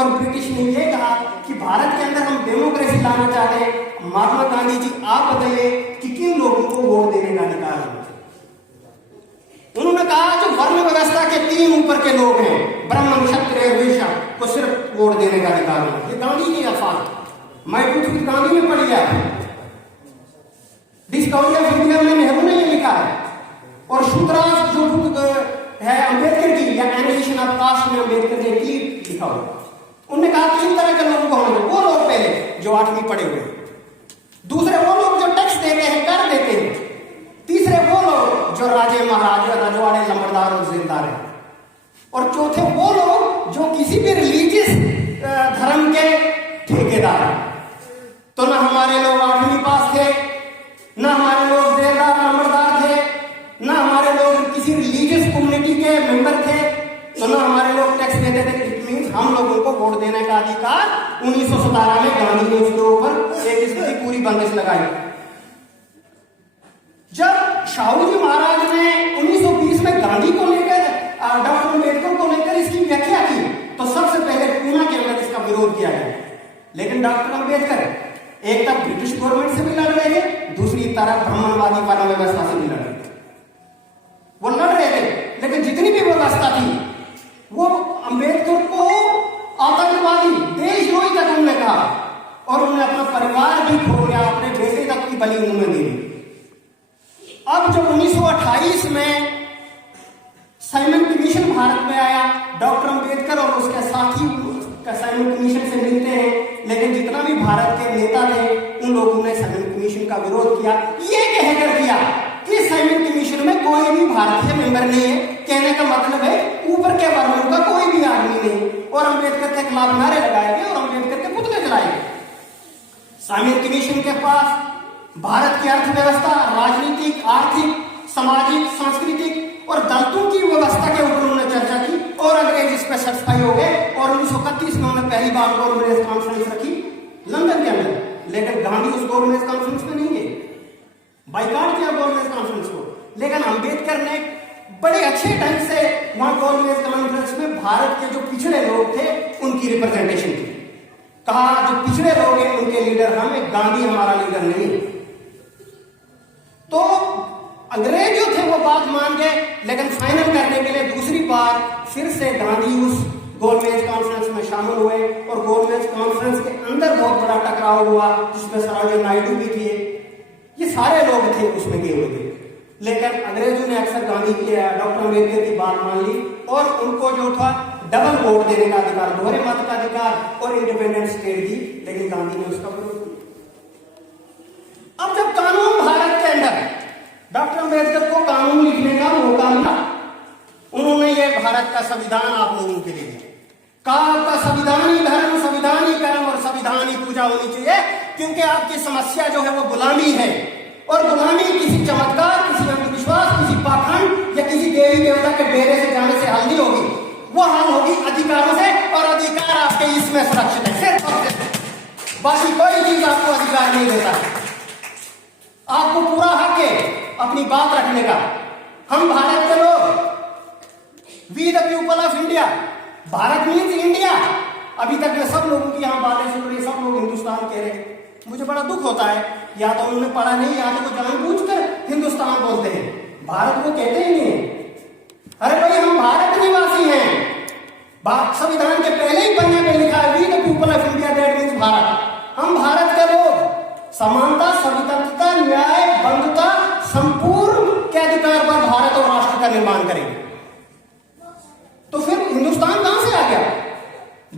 और ब्रिटिश ने यह कहा कि भारत के अंदर हम डेमोक्रेसी लाना चाहते हैं। महात्मा गांधी जी आप बताइए कि किन लोगों को वोट देने का अधिकार है? उन्होंने कहा जो वर्ण व्यवस्था के 3 ऊपर के लोग हैं, ब्राह्मण क्षत्रिय वैश्य, को सिर्फ वोट देने का अधिकार है। ये गांधी की अल्फाज मैं कुछ गांधी में पढ़ गया था। डिस्कवरी ऑफ इंडिया में नेहरू ने ये लिखा है। और शूद्रास जो बुक है अंबेडकर की, या एनिमेशन ऑफ कास्ट में अंबेडकर ने लिखा हुआ। उन्होंने कहा 3 तरह के लोगों को होना चाहिए। वो लोग पहले जो 8वीं पढ़े हुए, दूसरे वो लोग जो टैक्स देते हैं, कर देते हैं, तीसरे वो लोग जो राजे महाराजे रजवाड़े लंबरदार और जिम्मेदार हैं, और चौथे वो लोग जो किसी भी रिलीजियस धर्म के ठेकेदार हैं। तो ना हमारे लोग 8वीं पास थे, ना हमारे लोग देदार नंबरदार थे, ना हमारे लोग किसी रिलीजियस कम्युनिटी के मेंबर थे, तो ना हमारे लोग टैक्स देते थे। इट मीन्स हम लोगों को वोट देने का अधिकार 1917 में गांधी ने उसके ऊपर एक इसकी पूरी बंदिश लगाई। जब शाहू जी महाराज ने 1920 में गांधी को लेकर, डॉक्टर अम्बेडकर को लेकर इसकी व्याख्या की, तो सबसे पहले पूना के अंदर इसका विरोध किया गया। लेकिन डॉक्टर अम्बेडकर एक तरफ ब्रिटिश गवर्नमेंट से भी लड़ रहे थे, दूसरी तरफ ब्राह्मणवादी वर्ण व्यवस्था से भी लड़ रहे थे। वो लड़ रहे थे, लेकिन जितनी भी व्यवस्था थी वो अम्बेडकर को आतंकवादी, देशद्रोही तक उन्होंने कहा, और उन्होंने अपना परिवार भी खो दिया, अपने बेटे तक की बलि उन्होंने दी। अब जब 1928 में साइमन कमीशन भारत में आया, डॉक्टर अम्बेडकर और उसके साथी साइमन कमीशन से मिलते हैं, लेकिन जितना भी भारत के नेता थे उन लोगों ने साइमन कमीशन का विरोध किया। ये कहकर किया कि साइमन कमीशन में कोई भी भारतीय मेंबर नहीं है। कहने का मतलब है ऊपर के वर्णों का कोई भी आदमी नहीं। और अम्बेडकर के खिलाफ नारे लगाए गए और अम्बेडकर के पुतले जलाए गए। साइमन कमीशन के पास भारत की अर्थव्यवस्था, राजनीतिक, आर्थिक, सामाजिक, सांस्कृतिक और दलितों की व्यवस्था के ऊपर उन्होंने चर्चा की, और अंग्रेज इस पर सेटिस्फाई हो गए। और 1931 में उन्होंने पहली बार गवर्नमेंट कॉन्फ्रेंस रखी लंदन के अंदर। लेकिन गांधी उस गवर्नमेंट कॉन्फ्रेंस में नहीं गए, बाइकाट किया गवर्नमेंट कॉन्फ्रेंस को। लेकिन अम्बेडकर ने बड़े अच्छे ढंग से वहां गवर्नमेंट कॉन्फ्रेंस में भारत के जो पिछड़े लोग थे उनकी रिप्रेजेंटेशन की। कहा जो पिछड़े लोग हैं उनके लीडर हम हैं, गांधी हमारा लीडर नहीं। तो अंग्रेज जो थे वो बात मान गए, लेकिन फाइनल करने के लिए दूसरी बार फिर से गांधी उस गवर्नमेंट कॉन्फ्रेंस में शामिल हुए। और गवर्नमेंट कॉन्फ्रेंस के अंदर बहुत बड़ा टकराव हुआ, जिसमें सरोजिनी नायडू भी थे। ये सारे लोग थे उसमें गए हुए थे। लेकिन अंग्रेजों ने अक्सर गांधी की, डॉक्टर अम्बेडकर की बात मान ली, और उनको जो था डबल वोट देने का अधिकार, दोहरे मत का अधिकार और इंडिपेंडेंट स्टेट दी। लेकिन गांधी ने उसका विरोध किया। अब जब कानून भारत के अंदर डॉक्टर अम्बेडकर को कानून लिखने का मौका मिला, उन्होंने ये भारत का संविधान आप लोगों के लिए दिया। कहा आपका संविधानी धर्म, संविधानी कर्म और संविधानी पूजा होनी चाहिए, क्योंकि आपकी समस्या जो है वो गुलामी है। और गुलामी किसी चमत्कार, किसी अंधविश्वास, किसी पाखंड या किसी देवी देवता के डेरे से जाने से हल नहीं होगी। वो हल होगी अधिकारों से, और अधिकार आपके इसमें सुरक्षित है, सिर्फ और सिर्फ। बाकी कोई चीज आपको अधिकार नहीं देता। आपको पूरा हक है अपनी बात रखने का। हम भारत के लोग, we the people of India, Bharat means India. अभी तक मैं सब लोगों की यहाँ बातें सुन रही, सब लोग हिंदुस्तान कह रहे हैं। मुझे बड़ा दुख होता है, या तो उन्होंने पढ़ा नहीं, या तो वो जानबूझकर हिंदुस्तान बोलते हैं, भारत को कहते ही नहीं। अरे भाई हम भारत निवासी हैं। संविधान के पहले ही पन्ने पे लिखा है we the people of India, that means Bharat. हम भारत के लोग समानता, स्वतंत्रता, न्याय, बंधुता, संपूर्ण के अधिकार पर भारत और राष्ट्र का निर्माण करेंगे। तो फिर हिंदुस्तान कहां से आ गया?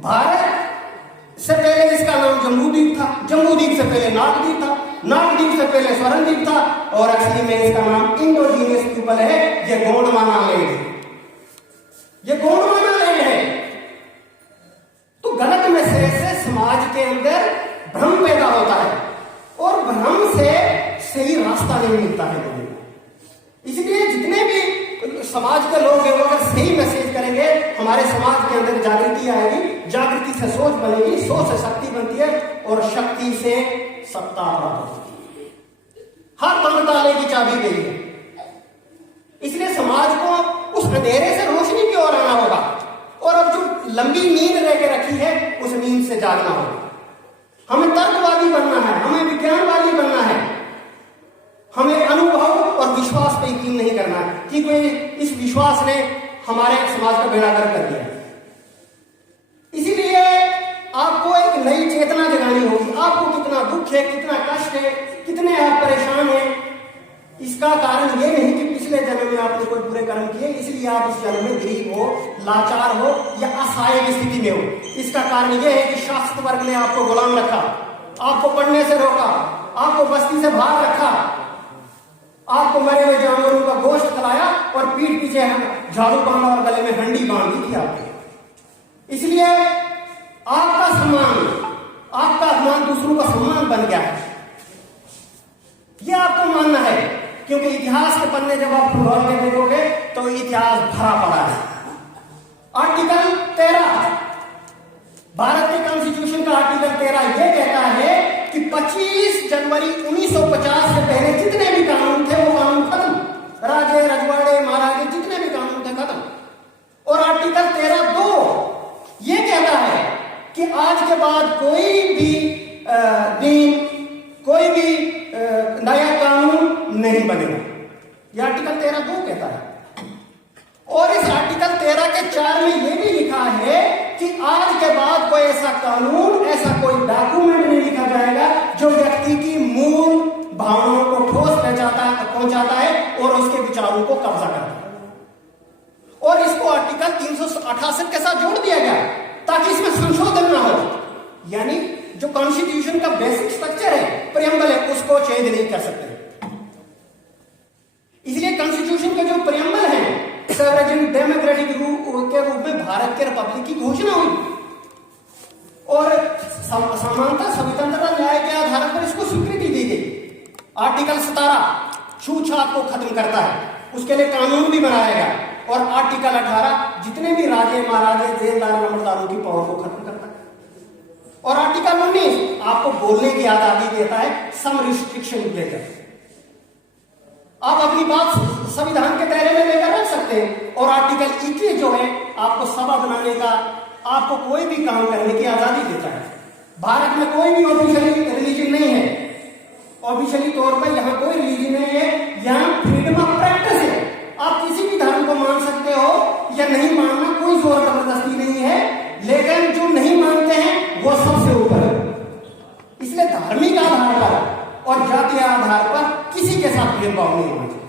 भारत से पहले इसका नाम जम्बूद्वीप था, जम्बूद्वीप से पहले नागद्वीप था, नागद्वीप से पहले स्वर्णद्वीप था, और असली में इसका नाम इंडोजीनियस पीपल है। ये गोंडवाना लैंड है, ये गोंडवाना लैंड है। तो गलत मैसेज से समाज के अंदर भ्रम पैदा होता है, और भ्रम से सही रास्ता नहीं मिलता है लोगों को। इसलिए जितने भी समाज के लोग हैं वो अगर सही मैसेज करेंगे, हमारे समाज के अंदर जागृति आएगी, जागृति से सोच बनेगी, सोच से शक्ति बनती है, और शक्ति से सत्ता प्राप्त होती है। हर बंद ताले की चाबी गई है। इसलिए समाज को उस अंधेरे से रोशनी की ओर आना होगा, और अब जो लंबी नींद रह के रखी है उस नींद से जागना होगा। हमें तर्कवादी बनना है, हमें विज्ञानवादी बनना है, हमें अनुभव और विश्वास पे यकीन नहीं करना है कि कोई इस विश्वास ने हमारे समाज का बेड़ा गर्क कर दिया। इसीलिए आपको एक नई चेतना जगानी होगी। आपको कितना दुख है, कितना कष्ट है, कितने आप परेशान हैं, इसका कारण ये नहीं कि पिछले जन्म में आपने कोई बुरे कर्म किए इसलिए आप इस जन्म में गरीब हो, लाचार हो या असहाय की स्थिति में हो। इसका कारण यह है कि शासक वर्ग ने आपको गुलाम रखा, आपको पढ़ने से रोका, आपको बस्ती से बाहर रखा, आपको मरे हुए जानवरों का गोश्त खिलाया और पीठ पीछे झाड़ू बांधा और गले में हंडी बांध दी थी आपने। इसलिए आपका सम्मान दूसरों का सम्मान बन गया है, यह आपको मानना है। क्योंकि इतिहास के पन्ने जब आप खोल के देखोगे तो इतिहास भरा पड़ा है। आर्टिकल 13 भारत के कॉन्स्टिट्यूशन का आर्टिकल 13 यह कहता है कि 25 जनवरी 1950 से पहले जितने भी कानून थे वो कानून खत्म। राजे, रजवाड़े, महाराजे जितने भी कानून थे खत्म। और आर्टिकल 13(2) यह कहता है कि आज के बाद कोई भी दिन, कोई भी नया कानून नहीं बनेगा। यह आर्टिकल 13(2) कहता है। और इस आर्टिकल 13 के 4 में यह भी लिखा है कि आज के बाद कोई ऐसा कानून, ऐसा कोई डॉक्यूमेंट नहीं लिखा जाएगा जो व्यक्ति की मूल भावनाओं को ठोस पहुंचाता है और उसके विचारों को कब्जा करता है। और इसको आर्टिकल 368 के साथ जोड़ दिया गया ताकि इसमें संशोधन ना हो। यानी जो कॉन्स्टिट्यूशन का बेसिक स्ट्रक्चर है, प्रियम्बल है, उसको चेंज नहीं कर सकते। इसलिए कॉन्स्टिट्यूशन के जो प्रियम्बल है, सॉवरेन डेमोक्रेटिक के रूप में भारत के रिपब्लिक की घोषणा हुई और समानता, स्वतंत्रता, न्याय के आधार पर इसको स्वीकृति दी गई। आर्टिकल 17 छूतछात को खत्म करता है, उसके लिए कानून भी बनाया गया। और आर्टिकल 18 जितने भी राजे, महाराजे, जेलदार, नंबरदारों की पावर को खत्म करता है। और आर्टिकल 19 आपको बोलने की आजादी देता है, सम रिस्ट्रिक्शन लेकर आप अपनी बात संविधान के दायरे में लेकर रख सकते हैं। और आर्टिकल 21 जो है आपको सभा बनाने का, आपको कोई भी काम करने की आजादी देता है। भारत में कोई भी ऑफिशियली रिलीजन नहीं है, ऑफिशियली तौर पर यहां कोई रिलीजन नहीं है, यहां फ्रीडम ऑफ प्रैक्टिस है। आप किसी भी धर्म को मान सकते हो या नहीं मानना, कोई जोर जबरदस्ती नहीं है, लेकिन जो नहीं मानते हैं वो सबसे ऊपर है। इसलिए धार्मिक आधार पर और जातीय आधार पर किसी के साथ भेदभाव नहीं होना चाहिए,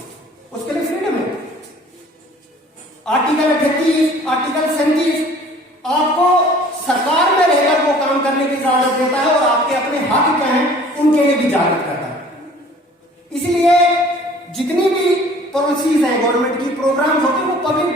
उसके लिए फ्रीडम है। आर्टिकल 38, आर्टिकल 37 आपको सरकार में रहकर वो काम करने की इजाजत देता है और आपके अपने हक क्या हैं उनके लिए भी जागरूक करता है। इसलिए जितनी भी पॉलिसीज हैं गवर्नमेंट की, प्रोग्राम्स होते हैं, वो पब्लिक